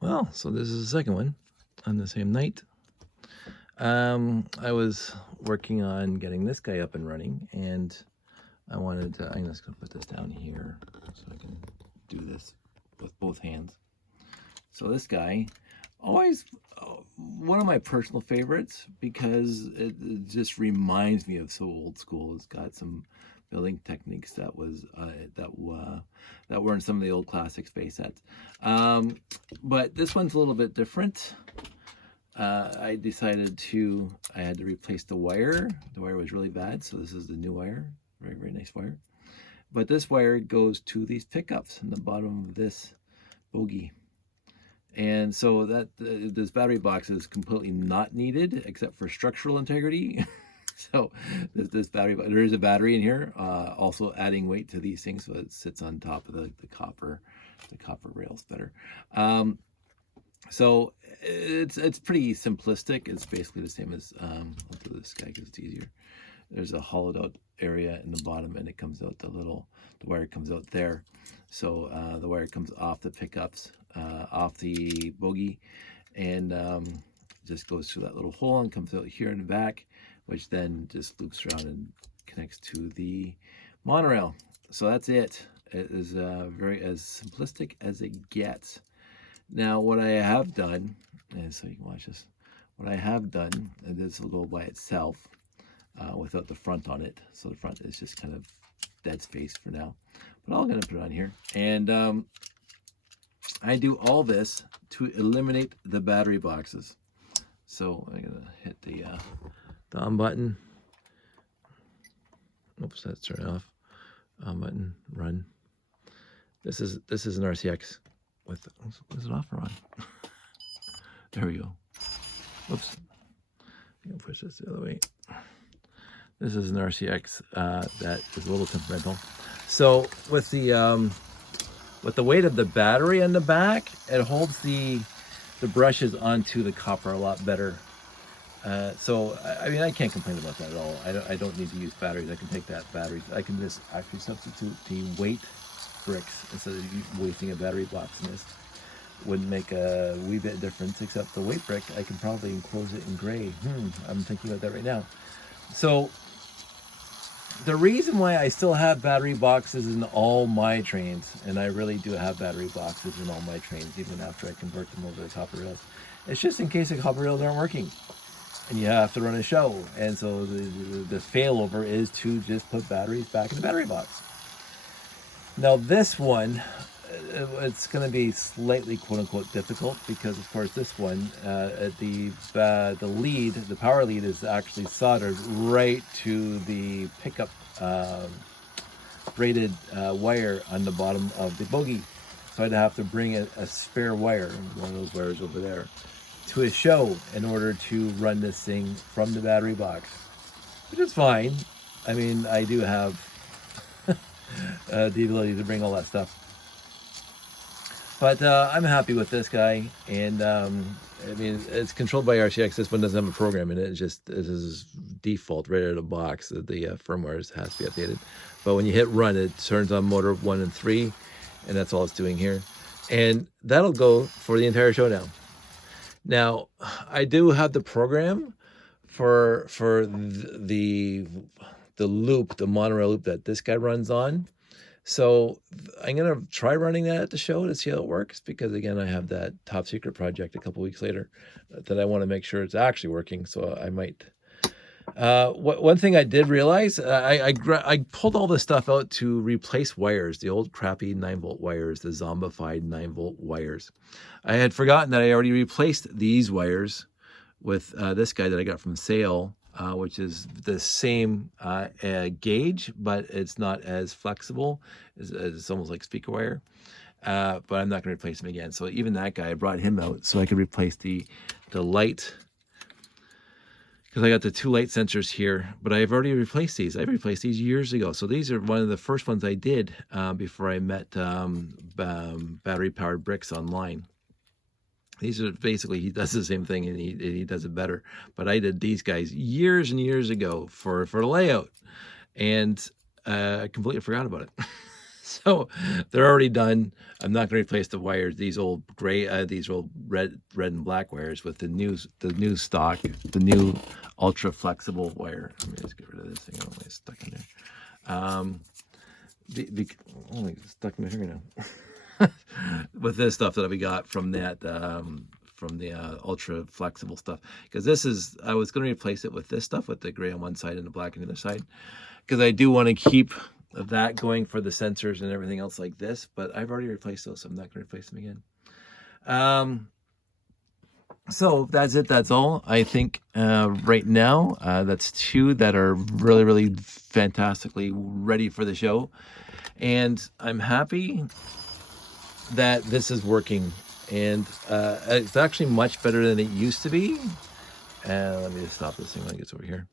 Well, so this is the second one on the same night. I was working on getting this guy up and running, and I wanted to, I'm just going to put this down here so I can do this with both hands. So this guy, always one of my personal favorites because it just reminds me of so old school. It's got some building techniques that were in some of the old classic space sets. But this one's a little bit different. I had to replace the wire. The wire was really bad, so this is the new wire. Very, very nice wire. But this wire goes to these pickups in the bottom of this bogie. And so that this battery box is completely not needed except for structural integrity. So this battery, there is a battery in here, also adding weight to these things, so it sits on top of the copper rails better. So it's pretty simplistic. It's basically the same as I'll do this guy because it's easier. There's a hollowed out area in the bottom, and it comes out the wire comes out there. So the wire comes off the pickups, off the bogie, and just goes through that little hole and comes out here in the back, which then just loops around and connects to the monorail. So that's it. It is very as simplistic as it gets. Now, what I have done, and so you can watch this, what I have done, and this will go by itself without the front on it. So the front is just kind of dead space for now. But I'm going to put it on here. And I do all this to eliminate the battery boxes. So I'm going to hit the on button. Oops, that's turned off. On button, run. This is an RCX. Is it off or on? There we go. Oops. I'm gonna push this the other way. This is an RCX that is a little temperamental. So with the weight of the battery in the back, it holds the brushes onto the copper a lot better. So I mean, I can't complain about that at all. I don't need to use batteries. I can take that batteries. I can just actually substitute the weight bricks instead of wasting a battery box in this. Wouldn't make a wee bit difference, except the weight brick, I can probably enclose it in gray. I'm thinking about that right now. So the reason why I still have battery boxes in all my trains, and I really do have battery boxes in all my trains, even after I convert them over to copper rails, it's just in case the copper rails aren't working and you have to run a show. And so the failover is to just put batteries back in the battery box. Now this one, it's going to be slightly quote-unquote difficult because, of course, this one, the power lead is actually soldered right to the pickup braided wire on the bottom of the bogie. So I'd have to bring a spare wire, one of those wires over there, to a show in order to run this thing from the battery box, which is fine. I mean, I do have the ability to bring all that stuff. But I'm happy with this guy, and I mean, it's controlled by RCX. This one doesn't have a program in it. This is default right out of the box. The firmware has to be updated. But when you hit run, it turns on motor 1 and 3, and that's all it's doing here. And that'll go for the entire show now. Now, I do have the program for the loop, the monorail loop that this guy runs on. So I'm going to try running that at the show to see how it works, because again, I have that top secret project a couple weeks later that I want to make sure it's actually working. So I might. One thing I did realize, I pulled all this stuff out to replace wires, the old crappy 9-volt wires, the zombified 9-volt wires. I had forgotten that I already replaced these wires with this guy that I got from sale. Which is the same gauge, but it's not as flexible. It's almost like speaker wire. But I'm not going to replace him again. So even that guy, I brought him out so I could replace the light, because I got the 2 light sensors here. But I've already replaced these. I replaced these years ago. So these are one of the first ones I did before I met battery-powered bricks online. These are basically, he does the same thing and he does it better. But I did these guys years and years ago for layout, and I completely forgot about it. So they're already done. I'm not going to replace the wires, these old gray, these old red and black wires with the new stock, the new ultra flexible wire. Let me just get rid of this thing. I don't want it stuck in there. Oh, it's stuck in my finger now. With this stuff that we got from that, from the ultra flexible stuff, because this is, I was going to replace it with this stuff, with the gray on one side and the black on the other side, because I do want to keep that going for the sensors and everything else like this, but I've already replaced those, so I'm not going to replace them again. So that's it. That's all. I think right now, that's two that are really, really fantastically ready for the show. And I'm happy that this is working. And it's actually much better than it used to be. Let me just stop this thing when it gets over here.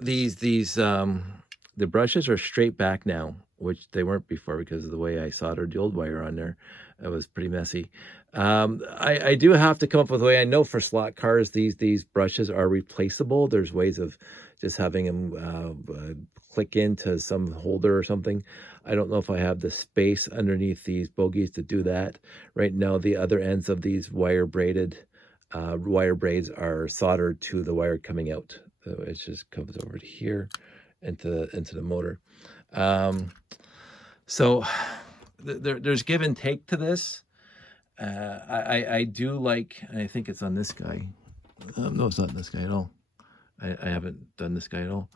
The brushes are straight back now, which they weren't before because of the way I soldered the old wire on there. It was pretty messy. I do have to come up with a way. I know for slot cars, these brushes are replaceable. There's ways of just having them click into some holder or something. I don't know if I have the space underneath these bogies to do that. Right now, the other ends of these wire braids are soldered to the wire coming out. So it just comes over to here into the motor. So there's give and take to this. I do like, and I think it's on this guy. No, it's not this guy at all. I haven't done this guy at all.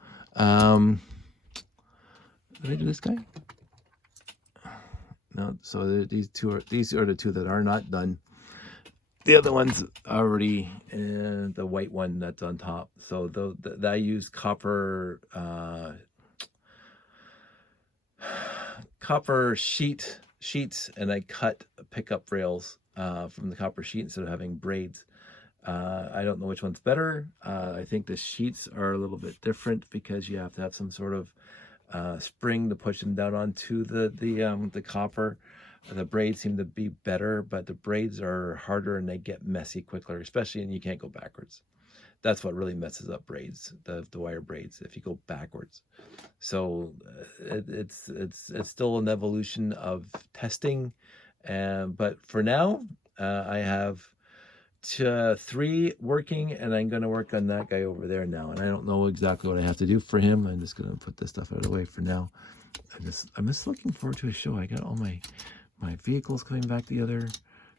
Did I do this guy? No. So these are the two that are not done. The other one's already the white one that's on top. So I use copper sheets, and I cut pickup rails from the copper sheet instead of having braids. I don't know which one's better. I think the sheets are a little bit different because you have to have some sort of spring to push them down onto the copper. The braids seem to be better, but the braids are harder and they get messy quicker, especially, and you can't go backwards. That's what really messes up braids, the wire braids, if you go backwards. So it's still an evolution of testing, but for now, I have 3 working, and I'm going to work on that guy over there now. And I don't know exactly what I have to do for him. I'm just going to put this stuff out of the way for now. I'm just looking forward to a show. I got all my vehicles coming back together.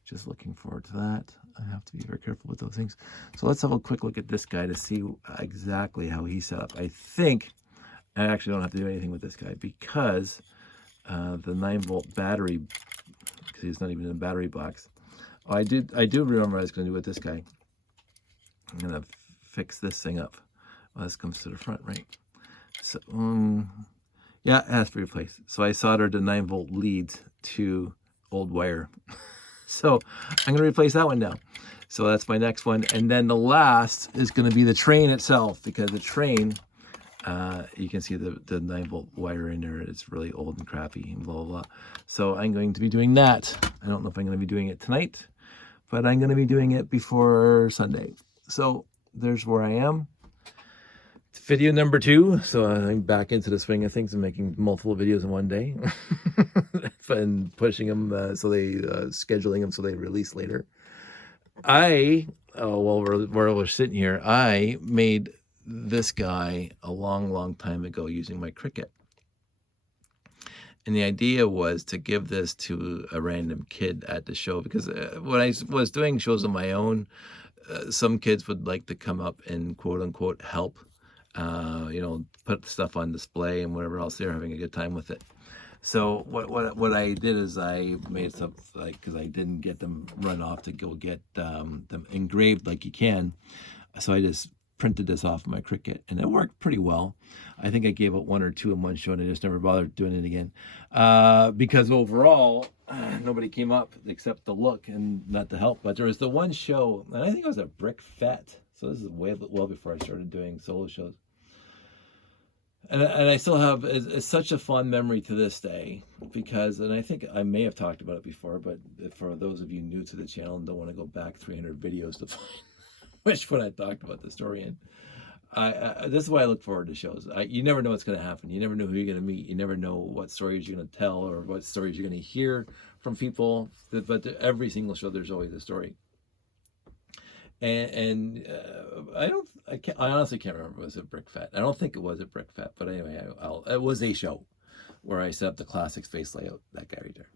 Just looking forward to that. I have to be very careful with those things. So let's have a quick look at this guy to see exactly how he's set up. I think I actually don't have to do anything with this guy because the 9-volt battery, because he's not even in a battery box. Oh, I do remember what I was going to do with this guy. I'm going to fix this thing up. Well, this comes to the front, right? So, yeah, it has to be replaced. So I soldered the 9-volt leads to old wire. So I'm going to replace that one now. So that's my next one. And then the last is going to be the train itself, because the train, you can see the 9-volt wire in there. It's really old and crappy and blah, blah, blah. So I'm going to be doing that. I don't know if I'm going to be doing it tonight, but I'm going to be doing it before Sunday. So there's where I am. It's video number 2. So I'm back into the swing of things and making multiple videos in one day and pushing them scheduling them so they release later. While we're sitting here, I made this guy a long time ago using my Cricut. And the idea was to give this to a random kid at the show, because when I was doing shows on my own, some kids would like to come up and quote unquote help, put stuff on display and whatever else. They're having a good time with it. So what I did is I made stuff, like, because I didn't get them run off to go get them engraved like you can. So I just printed this off my Cricut, and it worked pretty well. I think I gave it 1 or 2 in one show, and I just never bothered doing it again. Because overall, nobody came up except the look and not the help. But there was the one show, and I think it was a Brick Fete. So this is well before I started doing solo shows. And I still have, it's such a fond memory to this day, because, and I think I may have talked about it before, but for those of you new to the channel and don't want to go back 300 videos to find which one I talked about the story in, this is why I look forward to shows. You never know what's going to happen. You never know who you're going to meet. You never know what stories you're going to tell or what stories you're going to hear from people. But every single show, there's always a story. And I honestly can't remember if it was a Brick Fest. I don't think it was a Brick Fest, but anyway, it was a show where I set up the classic space layout, that guy right there.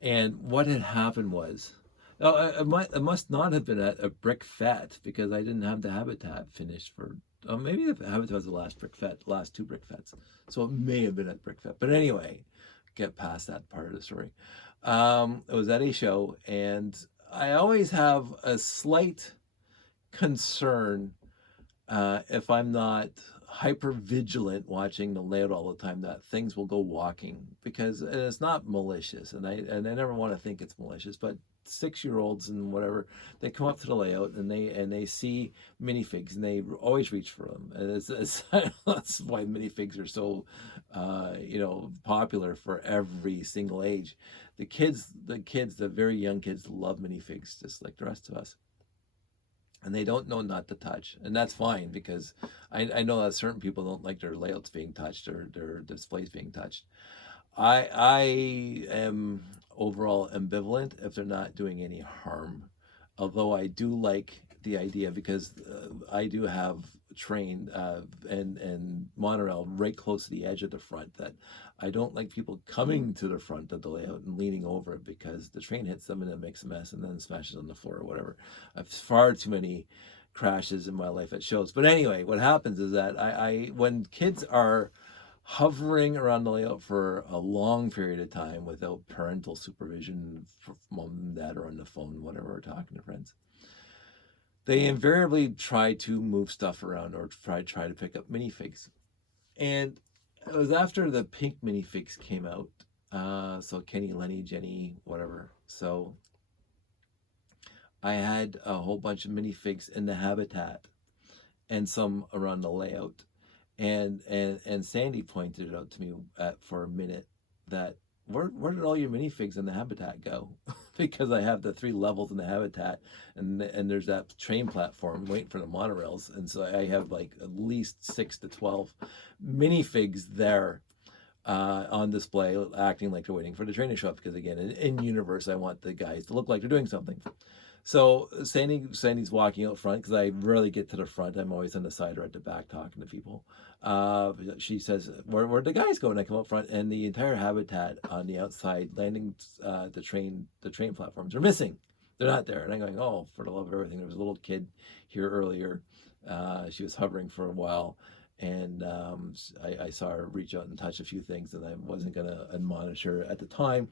And what had happened was, it must not have been at a Brick Fest because I didn't have the habitat finished for. Maybe the habitat was the last Brick Fest, last two Brick Fests, so it may have been at Brick Fest. But anyway, get past that part of the story. It was at a show, and I always have a slight concern if I'm not hyper vigilant watching the layout all the time that things will go walking, because it's not malicious, and I never want to think it's malicious, but 6-year-olds and whatever, they come up to the layout and they see minifigs and they always reach for them, and it's that's why minifigs are so popular for every single age. The very young kids love minifigs just like the rest of us. And they don't know not to touch, and that's fine, because I know that certain people don't like their layouts being touched or their displays being touched. I am overall ambivalent if they're not doing any harm, although I do like the idea, because I do have train and monorail right close to the edge of the front, that I don't like people coming to the front of the layout and leaning over it, because the train hits them and it makes a mess and then smashes on the floor or whatever. I've far too many crashes in my life at shows. But anyway, what happens is that when kids are hovering around the layout for a long period of time without parental supervision, mom and dad are on the phone, whatever, talking to friends, they invariably try to move stuff around or try to pick up minifigs. And it was after the pink minifigs came out, so Kenny, Lenny, Jenny, whatever. So I had a whole bunch of minifigs in the habitat and some around the layout. And Sandy pointed it out to me for a minute that where did all your minifigs in the habitat go? Because I have the 3 levels in the habitat, and there's that train platform waiting for the monorails, and so I have like at least 6 to 12 minifigs there on display, acting like they're waiting for the train to show up. Because again, in universe, I want the guys to look like they're doing something. So Sandy's walking out front, because I rarely get to the front. I'm always on the side or at the back talking to people. She says, where'd the guys go? And I come up front, and the entire habitat on the outside landing the train platforms are missing. They're not there. And I'm going, oh, for the love of everything. There was a little kid here earlier. She was hovering for a while, and I saw her reach out and touch a few things, and I wasn't going to admonish her at the time.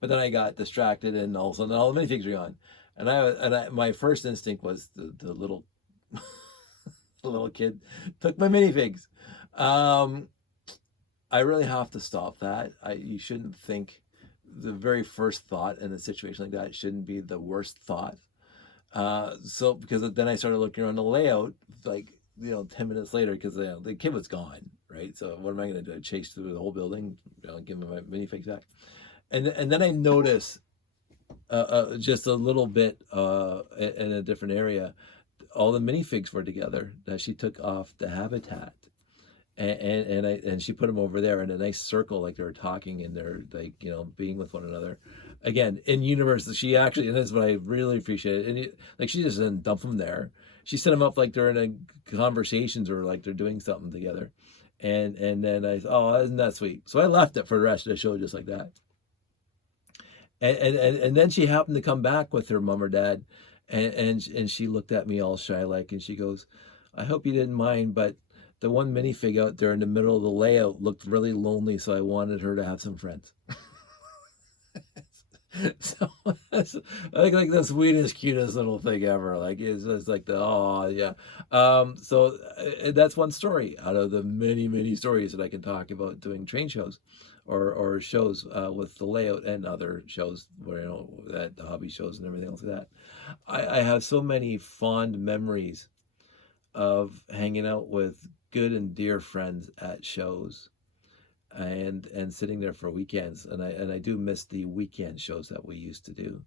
But then I got distracted, and all of a sudden all the minifigs were gone. And my first instinct was the little the little kid took my minifigs. I really have to stop that. You shouldn't think the very first thought in a situation like that shouldn't be the worst thought. So because then I started looking around the layout, like 10 minutes later, because the kid was gone, right? So what am I going to do? Chase through the whole building, give him my minifigs back. And then I notice just a little bit in a different area, all the minifigs were together that she took off the habitat, and she put them over there in a nice circle, like they were talking and they're like being with one another. Again, in universe, she actually, and that's what I really appreciate. And like she just didn't dump them there. She set them up like they're in a conversations or like they're doing something together. And then I thought, oh, isn't that sweet? So I left it for the rest of the show just like that. And then she happened to come back with her mom or dad, and she looked at me all shy like, and she goes, I hope you didn't mind, but the one minifig out there in the middle of the layout looked really lonely, so I wanted her to have some friends. So I think like the sweetest, cutest little thing ever. Like it's like oh yeah. So that's one story out of the many stories that I can talk about doing train shows, or shows with the layout and other shows where that the hobby shows and everything else like that. I have so many fond memories of hanging out with good and dear friends at shows, and sitting there for weekends, and I do miss the weekend shows that we used to do.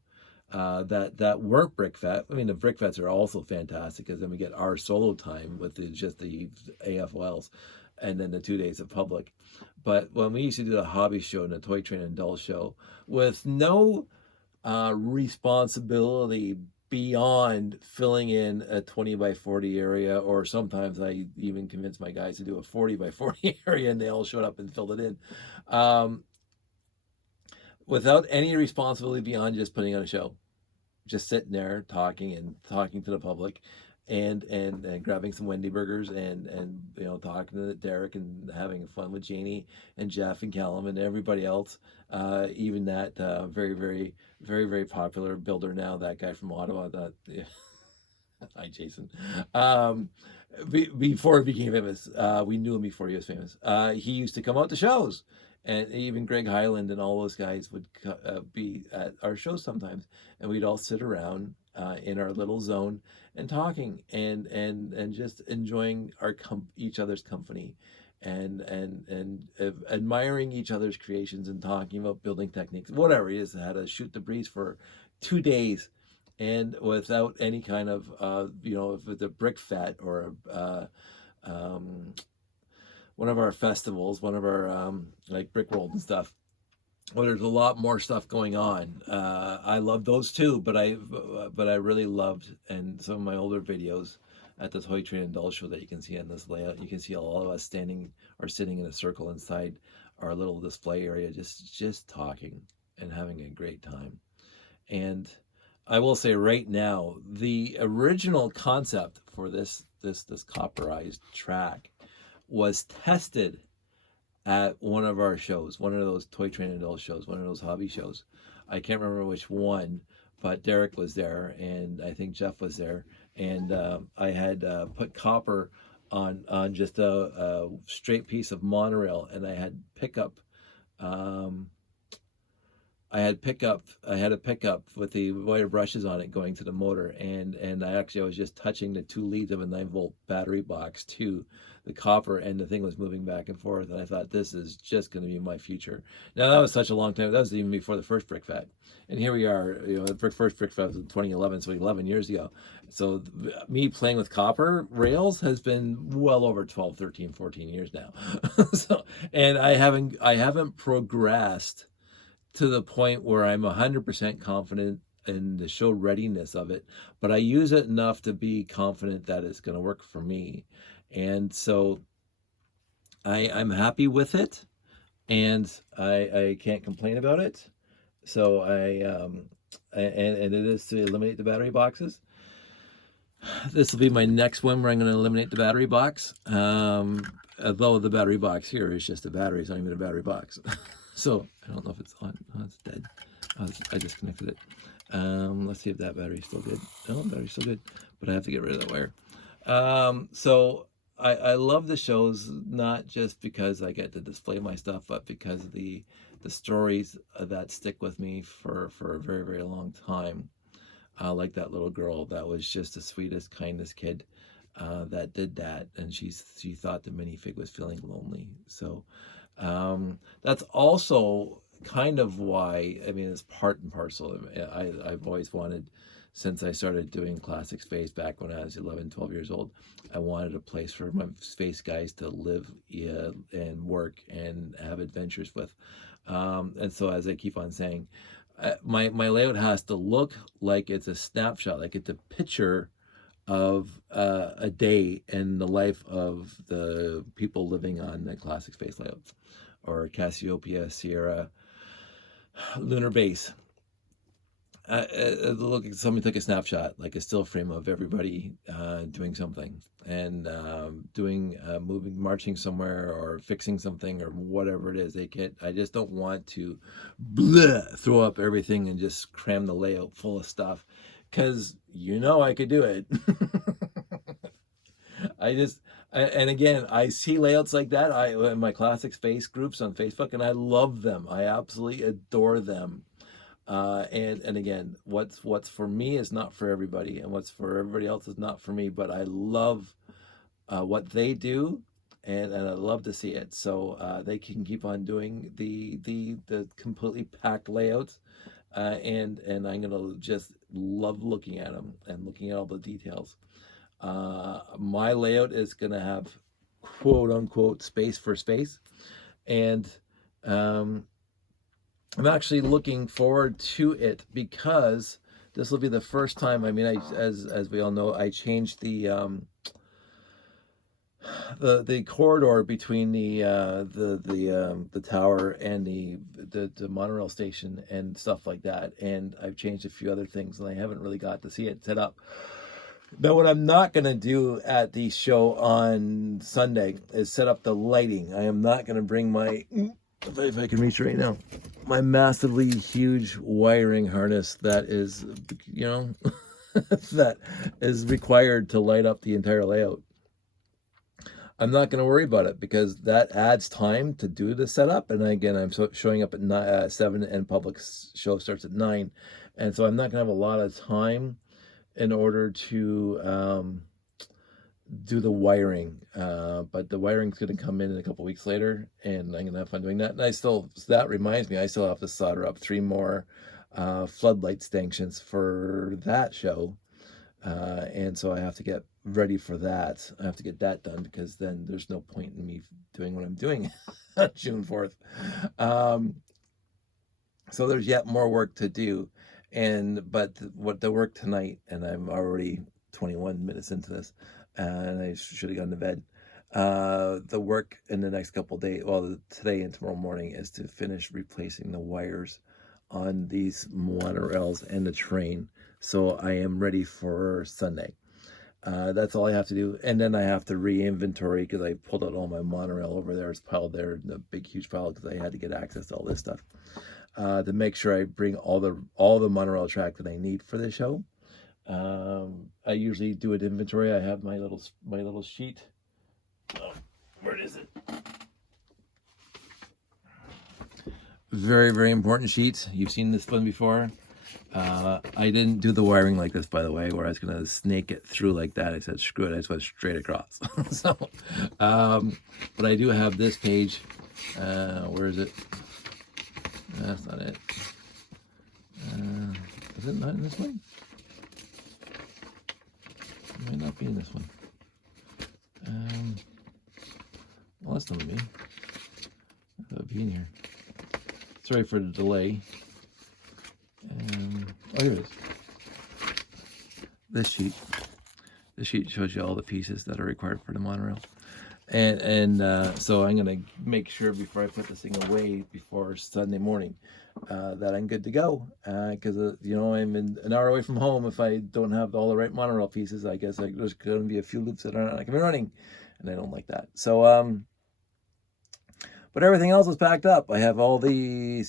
that weren't brick vet. I mean, the brick vets are also fantastic because then we get our solo time with just the AFOLs, and then the 2 days of public. But when we used to do the hobby show and the toy train and doll show with no responsibility beyond filling in a 20 by 40 area, or sometimes I even convinced my guys to do a 40 by 40 area, and they all showed up and filled it in. Without any responsibility beyond just putting on a show, just sitting there talking to the public, and grabbing some Wendy burgers, and talking to Derek and having fun with Janie and Jeff and Callum and everybody else, even that very very very very popular builder now, that guy from Ottawa, that hi Jason. Before he became famous, we knew him before he was famous. He used to come out to shows, and even Greg Highland and all those guys would be at our shows sometimes, and we'd all sit around in our little zone and talking, and just enjoying each other's company, and admiring each other's creations, and talking about building techniques, whatever it is, how to shoot the breeze for 2 days, and without any kind of if it's a brick fet, or one of our festivals, one of our like brick world and stuff. Well, there's a lot more stuff going on. I love those too, but I really loved, and some of my older videos at the Toy Train and Doll Show that you can see on this layout, you can see all of us standing or sitting in a circle inside our little display area, just talking and having a great time. And I will say right now, the original concept for this copperized track was tested at one of our shows, one of those Toy Train and Doll shows, one of those hobby shows. I can't remember which one, but Derek was there, and I think Jeff was there, and I had put copper on just a straight piece of monorail, and I had pickup. I had a pickup with the wire brushes on it going to the motor, and I was just touching the 2 leads of a 9-volt battery box to the copper, and the thing was moving back and forth, and I thought, this is just going to be my future. Now, that was such a long time. That was even before the first brick vet, and here we are. The first brick vet was in 2011, so 11 years ago. So me playing with copper rails has been well over 12, 13, 14 years now. So, and I haven't progressed to the point where I'm 100% confident in the show readiness of it, but I use it enough to be confident that it's going to work for me. And so I'm happy with it, and I can't complain about it. So and it is to eliminate the battery boxes. This will be my next one where I'm going to eliminate the battery box. Although the battery box here is just a battery, it's not even a battery box. So I don't know if it's on. Oh, it's dead. I disconnected it. Let's see if that battery's still good. No, battery's still good, but I have to get rid of that wire. So I love the shows, not just because I get to display my stuff, but because of the stories that stick with me for a very, very long time. Like that little girl that was just the sweetest, kindest kid that did that, and she thought the minifig was feeling lonely. So that's also kind of why, I mean, it's part and parcel. I've always wanted, since I started doing Classic Space back when I was 11, 12 years old, I wanted a place for my space guys to live and work and have adventures with. And so, as I keep on saying, my layout has to look like it's a snapshot, like it's a picture of a day in the life of the people living on the Classic Space layout, or Cassiopeia, Sierra, Lunar Base. Look, somebody took a snapshot, like a still frame of everybody doing something, and moving, marching somewhere, or fixing something, or whatever it is. I just don't want to throw up everything and just cram the layout full of stuff, because I could do it. And again, I see layouts like that. In my Classic Space groups on Facebook, and I love them. I absolutely adore them. And again, what's for me is not for everybody, and what's for everybody else is not for me. But I love what they do, and I love to see it. So they can keep on doing the completely packed layouts, and I'm gonna just love looking at them and looking at all the details. My layout is gonna have quote unquote space for space, and um, I'm actually looking forward to it because this will be the first time. I mean, as we all know, I changed the corridor between the tower and the monorail station and stuff like that, and I've changed a few other things, and I haven't really got to see it set up. Now, what I'm not going to do at the show on Sunday is set up the lighting. I am not going to bring my, if I can reach right now, my massively huge wiring harness that is, you know, that is required to light up the entire layout. I'm not going to worry about it because that adds time to do the setup. And again, I'm showing up at 7 and public show starts at 9. And so I'm not going to have a lot of time in order to do the wiring. But the wiring's going to come in a couple weeks later, and I'm going to have fun doing that. And that reminds me, I still have to solder up 3 more floodlight stanchions for that show. And so I have to get ready for that. I have to get that done because then there's no point in me doing what I'm doing on June 4th. So there's yet more work to do. But what the work tonight, and I'm already 21 minutes into this, and I should have gone to bed. The work in the next couple of days, well, today and tomorrow morning, is to finish replacing the wires on these monorails and the train. So I am ready for Sunday. That's all I have to do. And then I have to re-inventory because I pulled out all my monorail over there. It's piled there in a big, huge pile because I had to get access to all this stuff. To make sure I bring all the monorail track that I need for the show. I usually do an inventory. I have my little sheet. Oh, where is it? Very, very important sheet. You've seen this one before. I didn't do the wiring like this, by the way, where I was going to snake it through like that. I said, screw it. I just went straight across. So, but I do have this page. Where is it? That's not it. Is it not in this one? It might not be in this one. Well, that's not me. I thought it'd be in here. Sorry for the delay. Oh, here it is. This sheet shows you all the pieces that are required for the monorail. And so I'm gonna make sure before I put this thing away before Sunday morning that I'm good to go, because you know, I'm an hour away from home. If I don't have all the right monorail pieces, I guess there's gonna be a few loops that are not gonna be running, and I don't like that. So but everything else is packed up. I have all the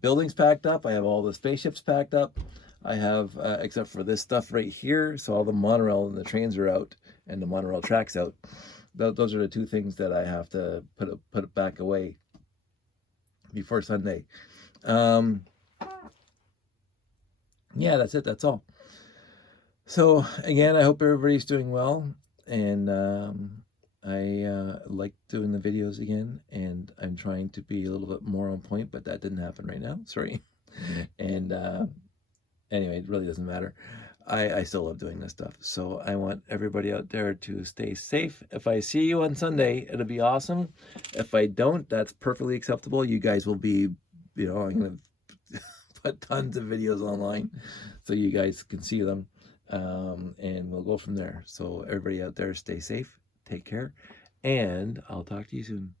buildings packed up. I have all the spaceships packed up. I have, except for this stuff right here. So all the monorail and the trains are out, and the monorail tracks out. Those are the 2 things that I have to put it back away before Sunday. Yeah, that's it. That's all. So again, I hope everybody's doing well, and I like doing the videos again, and I'm trying to be a little bit more on point, but that didn't happen right now. Sorry. And anyway, it really doesn't matter. I still love doing this stuff. So I want everybody out there to stay safe. If I see you on Sunday, it'll be awesome. If I don't, that's perfectly acceptable. You guys will be, you know, I'm going to put tons of videos online so you guys can see them. And we'll go from there. So everybody out there, stay safe, take care, and I'll talk to you soon.